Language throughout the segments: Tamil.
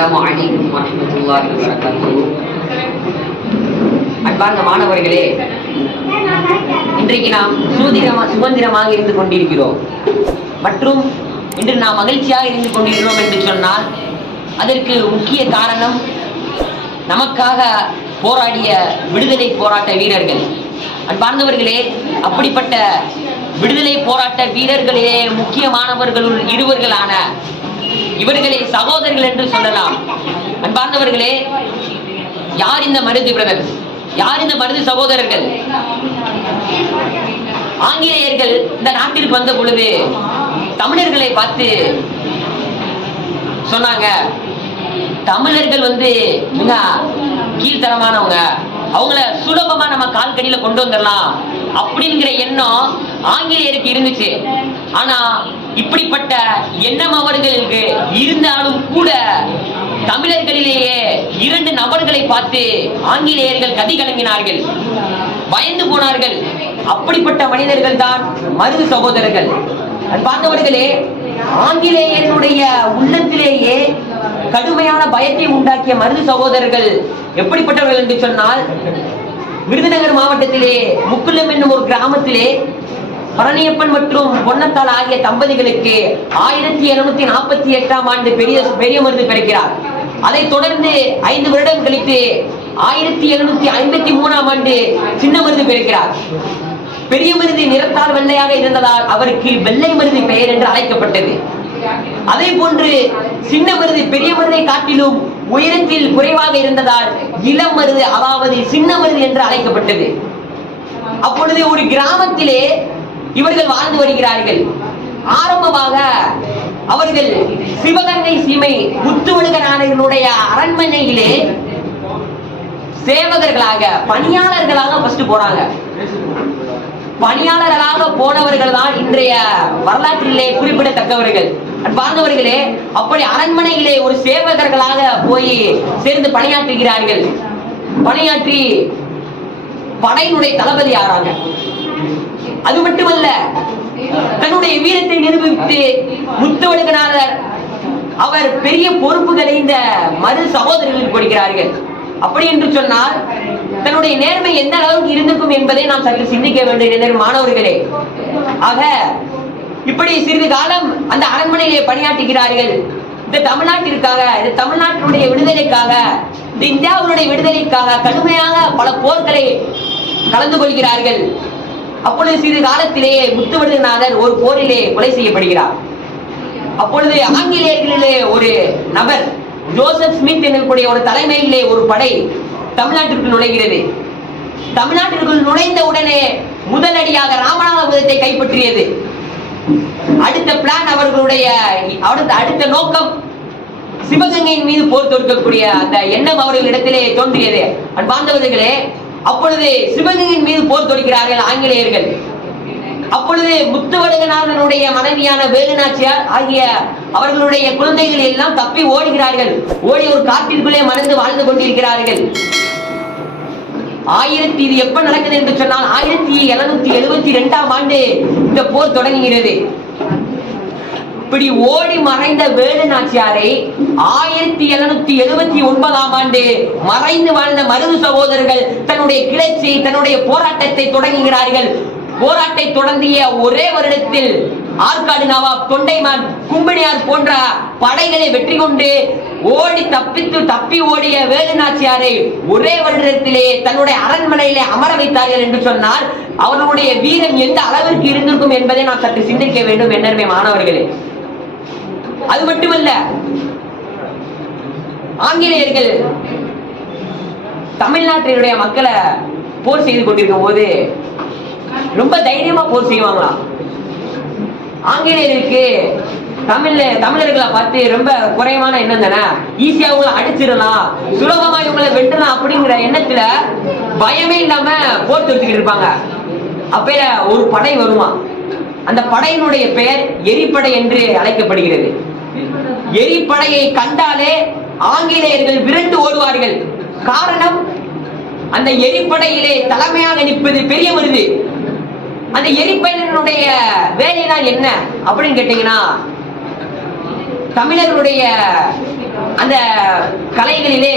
அஸ்ஸலாமு அலைக்கும் வரஹ்மத்துல்லாஹி வபரகாத்துஹு. அன்பார்ந்த மாணவர்களே, இன்றைக்கு நாம் சுதந்திரமாக இருந்து கொண்டிருக்கிறோம் மற்றும் இன்று நாம் மகிழ்ச்சியாக இருந்து கொண்டிருக்கிறோம் என்று சொன்னால் அதற்கு முக்கிய காரணம் நமக்காக போராடிய விடுதலை போராட்ட வீரர்கள். அன்பார்ந்தவர்களே, அப்படிப்பட்ட விடுதலை போராட்ட வீரர்களிலே முக்கியமானவர்களுள் இருவர்களான இவர்களை சகோதரர்கள் என்று சொல்லலாம். அன்பார்ந்தவர்களே, யார் இந்த மருது பிரதர்ஸ்? யார் இந்த மருது சகோதரர்கள்? ஆங்கிலேயர்கள் இந்த நாட்டிற்கு வந்த பொழுது தமிழர்களை பார்த்து சொன்னாங்க, தமிழர்கள் மிக கீழ்த்தரமானவங்க, அவங்கள சுலபமா நம்ம கால் கடியில கொண்டு வந்துடலாம் அப்படிங்கிற எண்ணம் ஆங்கிலேயருக்கு இருந்துச்சு. ஆனா இப்படிப்பட்ட எண்ணம் அவர்களுக்கு இருந்தாலும் கூட தமிழர்களிலேயே 2 நபர்களை பார்த்து ஆங்கிலேயர்கள் கதி கலங்கினார்கள், பயந்து போனார்கள். அப்படிப்பட்ட மனிதர்கள் தான் மருது சகோதரர்கள். பார்த்தவர்களே, ஆங்கிலேயனுடைய உள்ளத்திலேயே கடுமையான பயத்தை உண்டாக்கிய மருது சகோதரர்கள் எப்படிப்பட்டவர்கள் என்று சொன்னால், விருதுநகர் மாவட்டத்திலே முக்குளம் என்னும் ஒரு கிராமத்திலே பழனியப்பன் மற்றும் பொன்னத்தாள் ஆகிய தம்பதிகளுக்கு 1748ஆம் ஆண்டு பெரிய மருது பிறக்கிறார். அதைத் தொடர்ந்து 5 வருடம் கழித்து 1753ஆம் ஆண்டு சின்ன மருது பிறக்கிறார். பெரிய மருது நிறத்தால் வெள்ளையாக இருந்ததால் அவருக்கு வெள்ளை மருது பெயர் என்று அழைக்கப்பட்டது. அதே போன்று சின்ன மருது பெரிய மருதை காட்டிலும் உயரத்தில் குறைவாக இருந்ததால் இளம் மருது, அதாவது சின்ன மருது என்று அழைக்கப்பட்டது. அப்பொழுது ஒரு கிராமத்திலே இவர்கள் வாழ்ந்து வருகிறார்கள். ஆரம்பமாக அவர்கள் சிவகங்கை சீமை முத்துவடுகநாதனுடைய அரண்மனையிலே சேவகர்களாக, பணியாளர்களாக ஃபர்ஸ்ட் போறாங்க. பணியாளர்களாக போனவர்கள் தான் இன்றைய வரலாற்றிலே குறிப்பிடத்தக்கவர்கள். பார்த்தவர்களே, அப்படி அரண்மனையிலே ஒரு சேவகர்களாக போய் சேர்ந்து பணியாற்றுகிறார்கள். பணியாற்றி படையினுடைய தளபதி ஆறாங்க. அது மட்டுமல்ல, தன்னுடைய வீரத்தை நிரூபித்து முத்துவடுகநாதர் அவர் பெரிய பொறுப்புகளை இந்த மருது சகோதரர்களுக்கு கொடுக்கிறார்கள். அப்படி என்று சொன்னால் தன்னுடைய நேர்மை எந்த அளவுக்கு இருந்திருக்கும் என்பதை நாம் சற்று சிந்திக்க வேண்டும் மாணவர்களே. ஆக இப்படி சிறிது காலம் அந்த அரண்மனையிலே பணியாற்றுகிறார்கள். இந்த தமிழ்நாட்டிற்காக, இந்த தமிழ்நாட்டினுடைய விடுதலைக்காக, இந்த இந்தியாவுடைய விடுதலைக்காக கடுமையாக பல போர்களை கலந்து கொள்கிறார்கள். அப்பொழுது சிறிது காலத்திலே முத்துவடுகநாதர் ஒரு போரிலே கொலை செய்யப்படுகிறார். அப்பொழுது ஆங்கிலேயர்களிலே ஒரு நபர் ஜோசப் ஸ்மித் எனக்கூடிய ஒரு தலைமையிலே ஒரு படை தமிழ்நாட்டிற்குள் நுழைகிறது. தமிழ்நாட்டிற்குள் நுழைந்த உடனே முதலடியாக ராமநாதபுரத்தை கைப்பற்றியது. அடுத்த பிளான் அவர்களுடைய அடுத்த நோக்கம் சிவகங்கையின் மீது போர் தொடுக்கக்கூடிய அந்த எண்ணம் அவர்களிடத்திலே தோன்றியது. அன்பார்ந்தவர்களே, அப்பொழுது சிவகங்கையின் மீது போர் தொடுக்கிறார்கள் ஆங்கிலேயர்கள். அப்பொழுது முத்துவடுகநாதனுடைய மனைவியான வேலுநாச்சியார் ஆகிய அவர்களுடைய குழந்தைகள் எல்லாம் தப்பி ஓடுகிறார்கள். ஓடி ஒரு காட்டிற்குள்ளே மறைந்து வாழ்ந்து கொண்டிருக்கிறார்கள். இது எப்ப நடக்குது என்று சொன்னால் 1772ஆம் ஆண்டு இந்த போர் தொடங்குகிறது. இப்படி ஓடி மறைந்த வேலுநாச்சியாரை 1779ஆம் ஆண்டு மறைந்து வாழ்ந்த மருது சகோதரர்கள் தன்னுடைய கிளர்ச்சி, தன்னுடைய போராட்டத்தை தொடங்குகிறார்கள். போராட்டத்தை தொடங்கிய ஒரே வருடத்தில் ஆற்காடு நவாப், தொண்டைமான், கும்பினியார் போன்ற படைகளை வெற்றி கொண்டு தப்பி ஓடிய வேலுநாச்சியாரை ஒரே வருடத்திலே தன்னுடைய அரண்மனையிலே அமர வைத்தார்கள் என்று சொன்னால் அவர்களுடைய வீரம் எந்த அளவிற்கு இருந்திருக்கும் என்பதை நாம் சற்று சிந்திக்க வேண்டும் என்னருமே மாணவர்களே. அது மட்டுமல்ல, ஆங்கிலேயர்கள் தமிழ்நாட்டினுடைய மக்களை போர் செய்து கொண்டிருக்கும் போது ரொம்ப தைரியமா போர் செய்வாங்களாம். ஆங்கிலேயருக்கு தமிழர்களை பார்த்து ரொம்ப குறைவான எண்ணம் தானே, ஈஸியா இவங்களை அடிச்சிடலாம், சுலபமா இவங்களை வெட்டலாம் அப்படிங்கிற எண்ணத்துல பயமே இல்லாம போர் தொடுத்துக்கிட்டு இருப்பாங்க. அப்ப ஒரு படை வருமா, அந்த படையினுடைய பெயர் எரிப்படை என்று அழைக்கப்படுகிறது. எரிப்படையை கண்டாலே ஆங்கிலேயர்கள் விரண்டு ஓடுவார்கள். காரணம், அந்த எரிப்படையிலே தலைமையாக நிற்பது பெரிய மருது. அந்த எரிப்படையினுடைய வேலைதான் என்ன அப்படின்னு கேட்டீங்கன்னா, தமிழர்களுடைய அந்த கலைகளிலே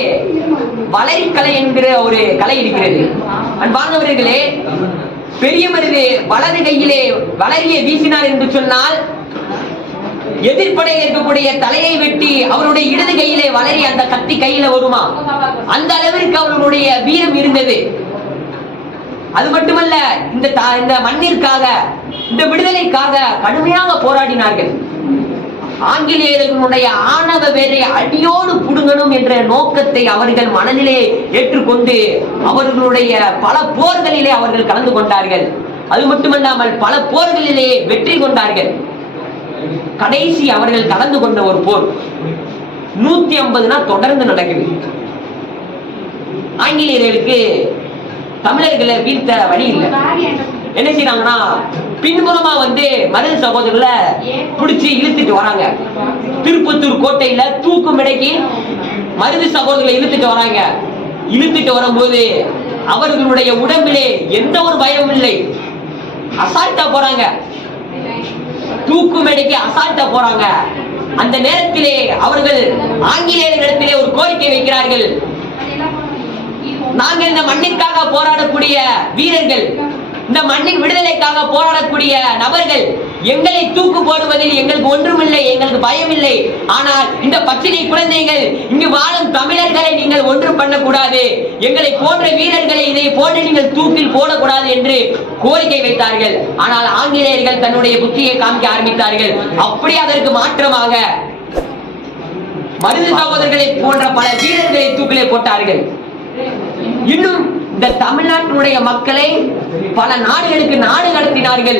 வளரிக்கலை என்கிற ஒரு கலை இருக்கிறது. அன்பார்ந்தவர்களே, பெரியவரது வலது கையிலே வளரிய வீசினார் என்று சொன்னால் எதிர்ப்படையில் இருக்கக்கூடிய தலையை வெட்டி அவருடைய இடது கையிலே வளரி அந்த கத்தி கையில வருமா? அந்த அளவிற்கு அவர்களுடைய வீரம் இருந்தது. அது மட்டுமல்ல, இந்த மண்ணிற்காக, இந்த விடுதலைக்காக கடுமையாக போராடினார்கள். ஆங்கிலேயர்களுடைய ஆணவ வேரை அடியோடு புடுங்கணும் என்ற நோக்கத்தை அவர்கள் மனதிலே ஏற்றுக்கொண்டு அவர்களுடைய பல போர்களிலே அவர்கள் கலந்து கொண்டார்கள். அது மட்டுமல்லாமல் பல போர்களிலே வெற்றி கொண்டார்கள். கடைசி அவர்கள் கலந்து கொண்ட ஒரு போர் 150 நாள் தொடர்ந்து நடக்குது. ஆங்கிலேயர்களுக்கு தமிழர்களை வீழ்த்த வழி இல்லை. என்ன செய்யறாங்கன்னா, பின்புறமா மருது சகோதரர்களை பிடிச்சி இழுத்துட்டு வராங்க. திருப்பத்தூர் கோட்டையில தூக்கு மேடைக்கு மருது சகோதரர்களை இழுத்துட்டு வராங்க. இழுத்துட்டு வரும்போது அவர்களுடைய உடம்பிலே எந்த ஒரு பயமும் இல்லை, அசால்ட்டா போறாங்க. தூக்கு மேடைக்கு அசால்ட்டா போறாங்க. அந்த நேரத்திலே அவர்கள் ஆங்கிலேயர்களிடத்திலே ஒரு கோரிக்கை வைக்கிறார்கள். நாங்கள் இந்த மண்ணிற்காக போராடக்கூடிய வீரர்கள், இந்த மண்ணின் விடுதலைக்காக போராடக்கூடிய நபர்கள், எங்களை தூக்கு போடுவதில் எங்களுக்கு ஒன்றுமில்லை, எங்களுக்கு பயமில்லை. ஆனால் இந்த பச்சிலை குழந்தைகள், இங்கு வாழும் தமிழர்களை நீங்கள் ஒன்றும் பண்ணக்கூடாது, எங்களை போன்ற வீரர்களை இதை போன்று நீங்கள் தூக்கில் போடக்கூடாது என்று கோரிக்கை வைத்தார்கள். ஆனால் ஆங்கிலேயர்கள் தன்னுடைய புத்தியை காமிக்க ஆரம்பித்தார்கள். அப்படி அதற்கு மாற்றமாக மருது சகோதரர்களை போன்ற பல வீரர்களை தூக்கிலே போட்டார்கள். இன்னும் இந்த தமிழ்நாட்டினுடைய மக்களை பல நாடுகளுக்கு நாடு கடத்தினார்கள்.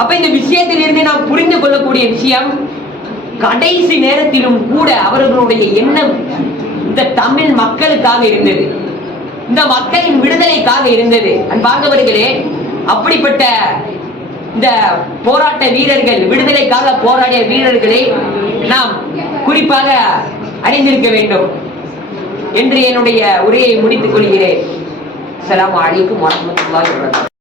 அப்ப இந்த விஷயத்தில் இருந்து நாம் புரிந்து கொள்ளக்கூடிய விஷயம், கடைசி நேரத்திலும் கூட அவர்களுடைய எண்ணம் இந்த தமிழ் மக்களுக்காக இருந்தது, இந்த மக்களின் விடுதலைக்காக இருந்தது. அன்பார்ந்தவர்களே, அப்படிப்பட்ட இந்த போராட்ட வீரர்கள், விடுதலைக்காக போராடிய வீரர்களை நாம் குறிப்பாக அறிந்திருக்க வேண்டும் என்று என்னுடைய உரையை முடித்துக் கொள்கிறேன். அஸ்ஸலாமு அலைக்கும் வரஹ்மத்துல்லாஹி வபரகாத்துஹு.